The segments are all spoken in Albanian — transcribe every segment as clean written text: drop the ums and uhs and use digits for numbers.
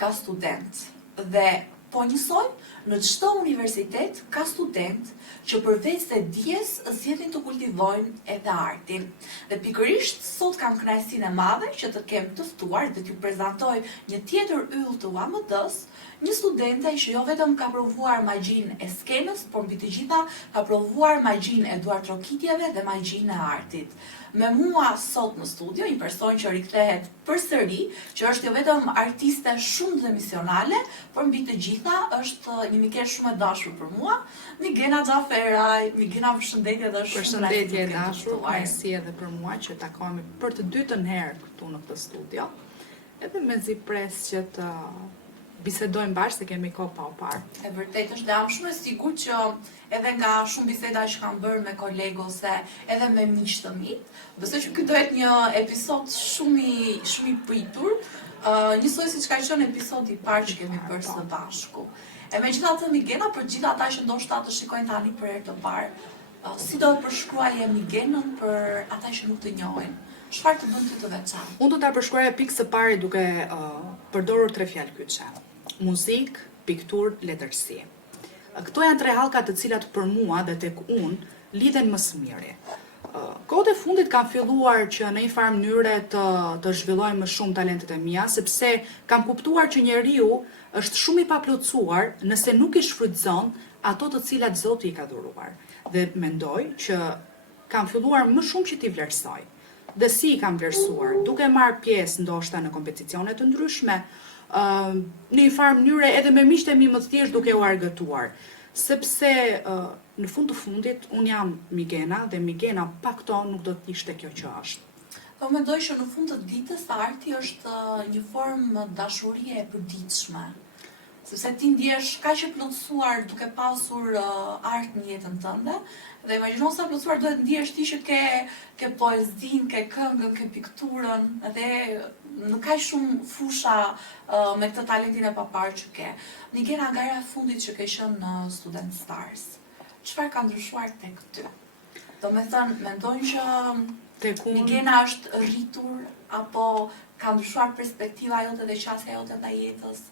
ka student. Dhe po njësoj, në çdo universitet ka student që përveç se dijes zgjedhin të kultivojnë edhe artin. Dhe pikërisht sot kam kënaqësinë e madhe që të kem të ftuar dhe t'ju prezantoj një tjetër yll të UAMD-s, një studente që jo vetëm ka provuar magjinë e skenës, por mbi të gjitha ka provuar magjinë e duartrokitjeve dhe magjinë e artit. Me mua sot në studio, një person që rikthehet përsëri, që është jo vetëm artiste shumë dhe misionale, por mbi të gjitha është një mikesh shumë e dashur për mua, Migena Xhaferaj. Migena, përshëndetje dhe shumë përshëndetje e dashur, mirësi edhe për mua që takohemi për të dytën herë këtu në këtë studio. Edhe mezi pres që të bisedojmë bashkë se kemi kohë pa u parë. E vërtet është, dhe jam shumë e sigurt që edhe nga shumë biseda që kam bërë me kolegë ose edhe me miq të mi, besoj që ky do jetë një episod shumë i pritur, njësoj siç ka qenë episodi i parë që kemi bërë së bashku. E megjithatë, Migena, për gjithë ata që ndoshta të shikojnë tani për herë të parë, si do të përshkruaje Migenën për ata që nuk të njohin? Çfarë të bën ty të veçantë? Unë do ta përshkruaja pikë së pari duke përdorur 3 fjalë kyçe: muzikë, pikturë, letërsi. Këto janë 3 hallka të cilat për mua dhe tek unë lidhen më së miri. Kohët e fundit kam filluar që në një farë mënyre të zhvilloj më shumë talentet e mia, sepse kam kuptuar që njeriu është shumë i paplotësuar nëse nuk i shfrytëzon ato të cilat Zoti i ka dhuruar. Dhe mendoj që kam filluar më shumë që t'i vlerësoj. Dhe si i kam vlerësuar, duke marrë pjesë ndoshta në kompeticione të ndryshme, në një farë mënyre edhe me miqtë e mi më thjesht duke u argëtuar. Sepse në fund të fundit unë jam Migena dhe Migena pa këto nuk do të ishte kjo që është. Po mendoj që në fund të ditës arti është një formë dashurie e përditshme. Sepse ti ndjesh kaq e plotësuar duke pasur art në jetën tënde, dhe imagjino sa plotësuar duhet ndjesh ti që ke poezinë, ke këngën, ke pikturën, dhe në kaq shumë fusha me këtë talentin e paparë që ke. Migena, gara e fundit që ke qenë në Student Stars, çfarë ka ndryshuar tek ty? Domethënë, mendojnë që Migena është rritur apo ka ndryshuar perspektiva jote dhe qasja jote ndaj jetës?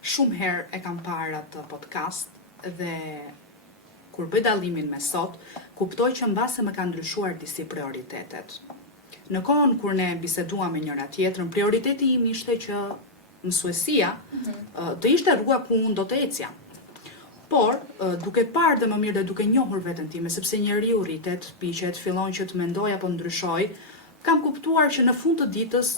Shumë herë e kam parë atë podcast dhe kur bëj dallimin me sot, kuptoj që mbase më kanë ndryshuar disi prioritetet. Në kohën kur ne biseduam me njëra tjetrën, prioriteti im ishte që mësuesia të ishte rruga ku unë do të ecja. Por, duke parë dhe më mirë dhe duke njohur veten time, sepse njeriu rritet, piqet, fillon që të mendoj apo ndryshoj, kam kuptuar që në fund të ditës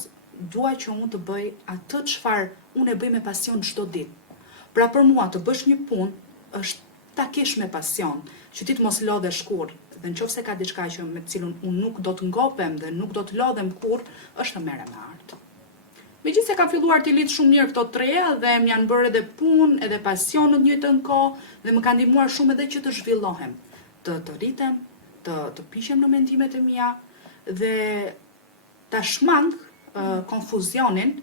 dua që unë të bëj atë çfarë unë e bëj me pasion çdo ditë. Pra për mua të bësh një punë është ta kesh me pasion, që ti të mos lodhesh kurrë, dhe nëse ka diçka që me cilën unë nuk do të ngopem dhe nuk do të lodhem kurrë, është të merrem me art. Megjithëse kam filluar të lidh shumë mirë këto treja dhe më janë bërë edhe punë, edhe pasion në të njëjtën kohë dhe më kanë ndihmuar shumë edhe që të zhvillohem, të rritem, të piqem në mendimet e mia dhe ta shmang konfuzionin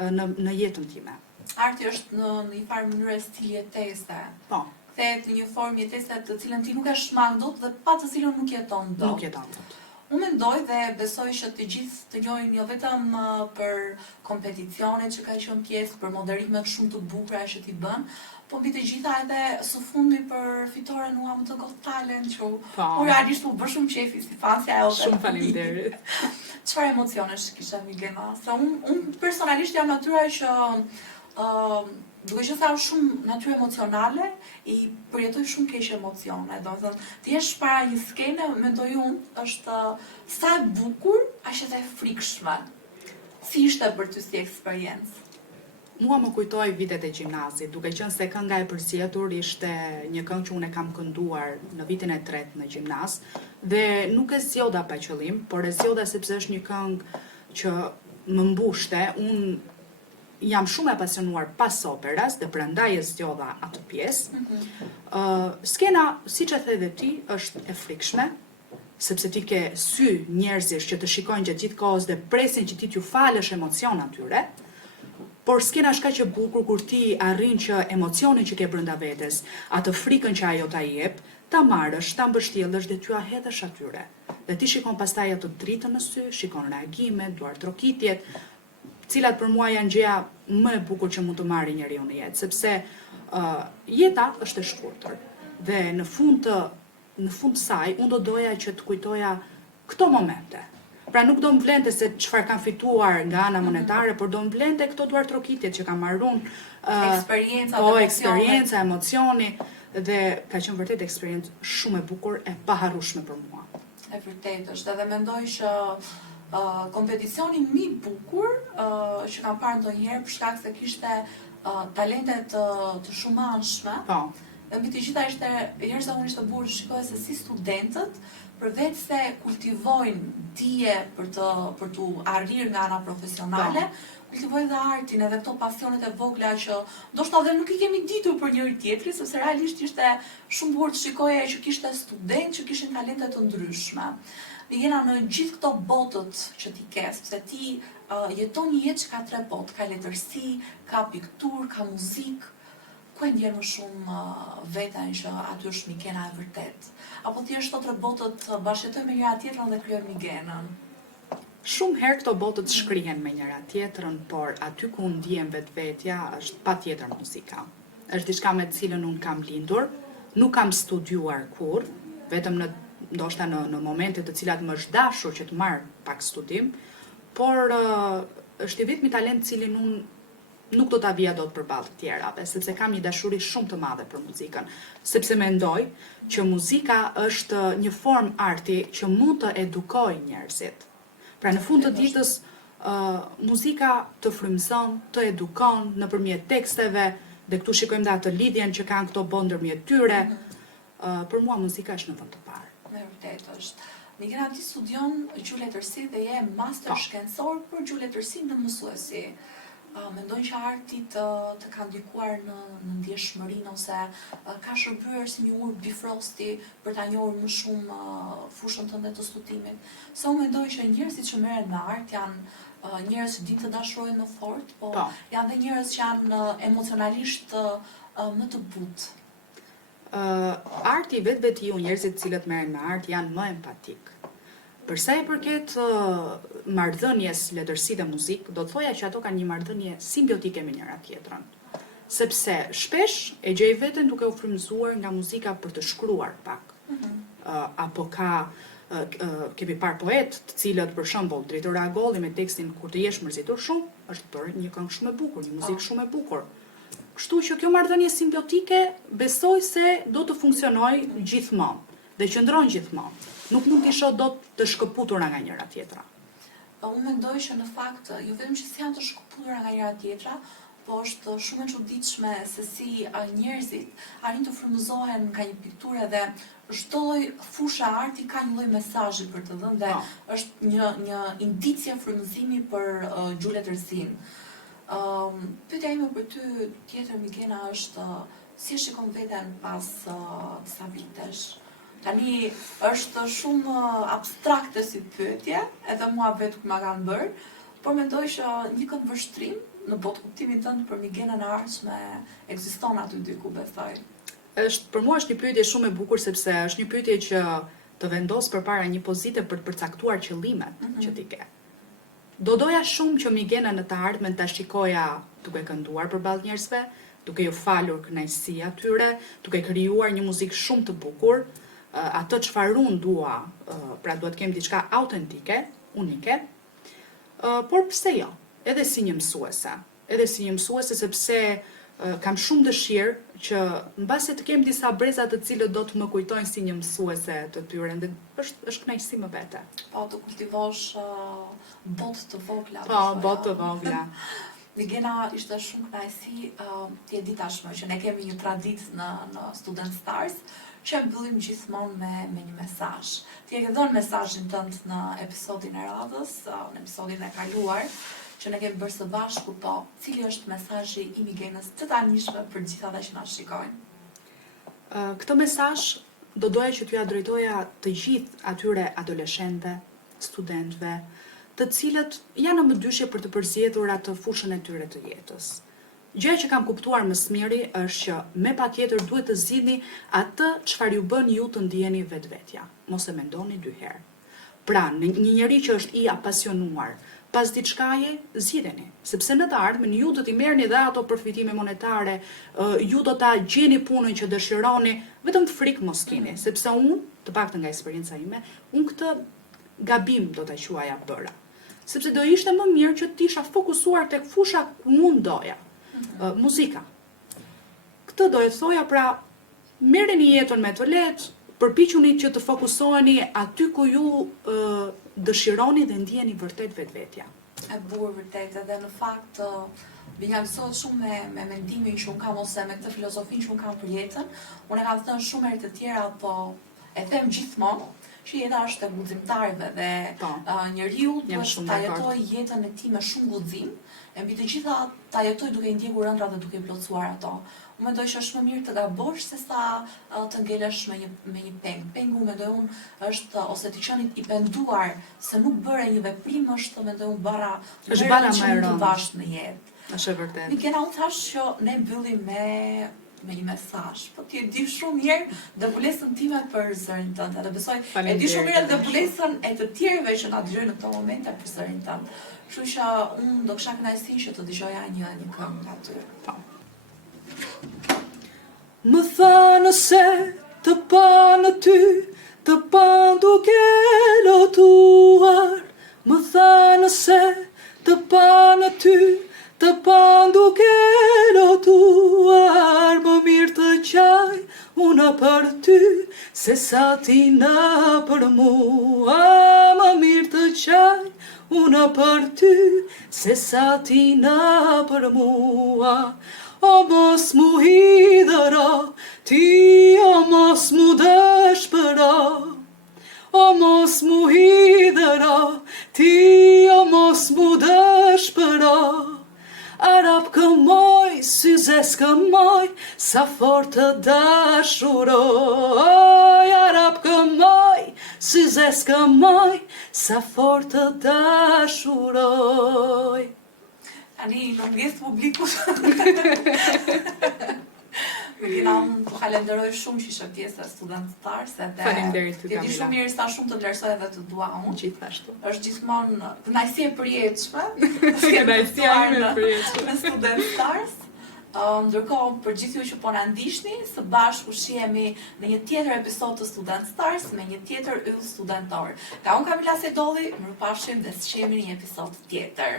në jetën time. Arti është në një farë mënyrë stili jetese. Po. Kthehet në një formë jetese të cilën ti nuk e shmang dot dhe pa të cilën nuk jeton dot. Nuk jeton dot. Unë mendoj dhe besoj që të gjithë të njohin jo vetëm për kompeticionet që ka qenë pjesë, për moderimet shumë të bukura që ti bën, po mbi të gjitha edhe së fundi për fitoren UAMD Got Talent, që realisht u bë shumë qefi si fansja e Shumë faleminderit. Çfarë emocionesh kisha Migena? Se unë personalisht jam natyra që duke që thamë shumë natyrë emocionale, i përjetoj shumë keq emocione. Domethënë, ti jesh para një skene, mendoj unë, është sa e bukur, aq edhe e frikshme. Si ishte për ty si eksperiencë? Mua më kujtoi vitet e gjimnazit, duke qenë se kënga e përzgjedhur ishte një këngë që unë e kam kënduar në vitin e 3 në gjimnaz, dhe nuk e zgjodha pa qëllim, por e zgjodha sepse është një këngë që më mbushte. Unë jam shumë e pasionuar pas operas dhe prandaj e zgjodha atë pjesë. Skena, siç e the edhe ti, është e frikshme, sepse ti ke sy njerëzish që të shikojnë gjatë gjithë kohës dhe presin që ti t'ju falësh emocion atyre. Por skena është kaq e bukur kur ti arrin që emocionin që ke brenda vetes, atë frikën që ajo ta jep, ta marrësh, ta mbështjellësh dhe t'ju hedhësh atyre. Dhe ti shikon pastaj atë dritën në sy, shikon reagimet, duartrokitjet, cilat për mua janë gjëja më e bukur që mund të marrë njeriu në jetë, sepse jeta është e shkurtër dhe në fund të saj unë do doja që të kujtoja këto momente. Pra nuk do më vlente se çfarë kam fituar nga ana monetare, por do më vlente këto duar trokitjet që kam marrun, eksperienca, emocioni, dhe ka qenë vërtet eksperiencë shumë e bukur e paharrueshme për mua. E vërtet është, edhe mendoj që kompeticioni më i bukur që kam parë ndonjëherë për shkak se kishte talente të shumanshme. Po. Dhe mbi të gjitha ishte jashtëzakonisht e bukur të shikoja se si studentët përveç se kultivojnë dije për të arrirë nga ana profesionale, kultivojnë dhe artin edhe këto pasionet e vogla që ndoshta edhe nuk i kemi ditur për njëri tjetrin, sepse realisht ishte shumë bukur të shikoje që kishte student që kishin talente të ndryshme. Jena në gjithë këto botët që ti ke, sepse ti jeton një jetë që ka 3 botë, ka letërsi, ka pikturë, ka muzikë. Ku e ndjen më shumë veten që aty është Migena e vërtet? Apo thjesht këto 3 botët bashkëtojnë me njëra tjetrën dhe krijojnë Migenën? Shumë herë këto botët shkrihen me njëra tjetrën, por aty ku ndjem vetvetja është patjetër muzika. Është diçka me të cilën unë kam lindur, nuk kam studiuar kurrë, vetëm ndoshta në momente të cilat më është dashur që të marr pak studim, por është i vetmi talent cilin unë nuk do ta vija dot përballë të tjerave, sepse kam një dashuri shumë të madhe për muzikën, sepse mendoj që muzika është një formë arti që mund të edukojë njerëzit. Pra në fund të ditës, muzika të frymëzon, të edukon nëpërmjet teksteve, dhe këtu shikojmë dhe atë lidhjen që kanë këto bë ndërmjet tyre. Për mua muzika është në vend të parë. Me vërtet është. Migena, ti studion gjuhëletërsi dhe je master shkencor për gjuhëletërsi në mësuesi. Mendoj që arti të ka ndikuar në ndjeshmërinë ose ka shërbyer si një urë bifrosti për ta njohur më shumë fushën tënde të studimit. Se unë mendoj që njerëzit që merren me art janë njerëz që dinë të dashurojnë më fort, po janë dhe njerëz që janë emocionalisht më të butë. Arti vetveti, njerëzit cilët merren me art janë më empatik. Përsa i përket marrëdhënies letërsi dhe muzikë, do të thoja që ato kanë një marrëdhënie simbiotike me njëra tjetrën. Sepse shpesh e gjej veten duke u frymëzuar nga muzika për të shkruar pak. Apo kemi parë poet të cilët për shembull Drejtori Ragolli me tekstin Kur të jesh mërzitur shumë, është bërë një këngë shumë e bukur, një muzikë shumë e bukur. Kështu që kjo marrëdhënie simbiotike besoj se do të funksionojë gjithmonë dhe qëndron gjithmonë. Nuk mund t'i shoh dot të shkëputura nga njëra tjetra. Unë mendoj që në fakt, jo vetëm që janë të shkëputura nga njëra tjetra, po është shumë e çuditshme se si njerëzit arrin të frymëzohen nga një pikturë dhe çdo lloj fusha arti ka një lloj mesazhi për të dhënë dhe është një indicie frymëzimi për gjuhëletërsinë. Pyetja ime për ty tjetër Migena është si shikon veten pas disa vitesh? Tani është shumë abstrakte si pyetje, edhe mua vetë ku ma kanë bërë, por mendoj që një këndvështrim në botë kuptimin tënd për Migenën e ardhshme ekziston aty diku, besoj. Për mua është një pyetje shumë e bukur sepse është një pyetje që të vendos përpara një pozite për të përcaktuar qëllimet që ti ke. Do doja shumë që Migenën në të ardhmen ta shikoja duke kënduar përballë njerëzve, duke ju falur kënaqësi atyre, duke krijuar një muzikë shumë të bukur. Atë çfarë unë dua, pra duhet kem diçka autentike, unike, por pse jo, edhe si një mësuese, sepse kam shumë dëshirë që mbase të kem disa breza të cilët do të më kujtojnë si një mësuese të tyre, dhe është kënaqësi më vete. Po, të kultivosh botë të vogla. Po, botë të vogla. Migena, ishte shumë kënaqësi, ti e di tashmë që ne kemi një traditë në Student Stars, që mbyllim gjithmonë me një mesazh. Ti e ke dhënë mesazhin tënd në episodin e radhës, në episodin e kaluar, që ne kemi bërë së bashku, po cili është mesazhi i Migenës të tanishme për gjithë ata që na shikojnë? Këtë mesazh do doja që t'ja drejtoja të gjithë atyre adoleshentëve, studentëve, të cilët janë në mëdyshje për të përzgjedhur atë fushën e tyre të jetës. Gjëja që kam kuptuar më së miri është që me patjetër duhet të zgjidhni atë çfarë ju bën ju të ndjeni vetvetja. Mos e mendoni 2 herë. Pra, një njerëz që është i apasionuar pas diçkaje zgjidheni, sepse në të ardhmen ju do t'i merrni dhe ato përfitime monetare, ju do ta gjeni punën që dëshironi, vetëm të frikë mos keni, sepse unë, të paktën nga eksperjenca ime, unë këtë gabim do ta quaja bëra. Sepse do ishte më mirë që t'isha fokusuar tek fusha ku unë doja, muzika. Këtë do e thoja pra, merreni jetën me të lehtë, përpiquni që të fokusoheni aty ku ju dëshironi dhe ndjeni vërtet vetvetja. E bukur vërtet, edhe në fakt binjallësohet shumë me mendimin që unë kam ose me këtë filozofinë që unë kam për jetën. Unë e kam thënë shumë herë të tjera, po e them gjithmonë që jeta është e guximtarëve dhe njeriu duhet ta jetojë jetën e tij me shumë guxim, e mbi të gjitha ta jetojë duke i ndjekur ëndrat dhe duke i plotësuar ato. Unë mendoj që është më mirë të gabosh se sa të ngelesh me një peng. Pengu mendoj unë është ose të qenit i penduar se nuk bëre një veprim është mendoj unë bara më e rëndë të vash në jetë. Është e vërtetë. Mikela, unë thash që ne mbyllim me një mesazh. Po ti e di shumë mirë dëbulesën time për zërin tënd. Dhe besoj e di shumë mirë dëbulesën e të tjerëve që na dëgjojnë në këtë moment për zërin tënd. Kështu që unë do kisha kënaqësinë që të dëgjoja një këngë aty. Po. Më thanë se të panë ty, të panë duke lotuar. Më thanë se të panë ty, të panë duke lotuar. Më mirë të qaj una për ty, se sa ti na për mua. Më mirë të qaj una për ty, se sa ti na për mua. O mos mu hidhëra, ti o mos mu dëshpëra. O mos mu hidhëra, ti o mos mu dëshpëra. Arap këmoj, syzes këmoj, sa fort të dashuroj. Arap këmoj, syzes këmoj, sa fort të dashuroj. Tani në mëngjes publikut. Melina, unë të falenderoj shumë që ishe pjesë e Student Stars, edhe Faleminderit ty, ti Kamila. di shumë mirë sa shumë të vlerësoj edhe të dua unë. Gjithashtu. Është gjithmonë kënaqësi e përjetshme. Kënaqësia ime e përjetshme. Me Student Stars. Ndërkohë, për gjithë ju që po na ndiqni, së bashku shihemi në një tjetër episod të Student Stars me një tjetër yll studentor. Ka unë Kamila Sedolli, mirupafshim dhe shihemi në një episod tjetër.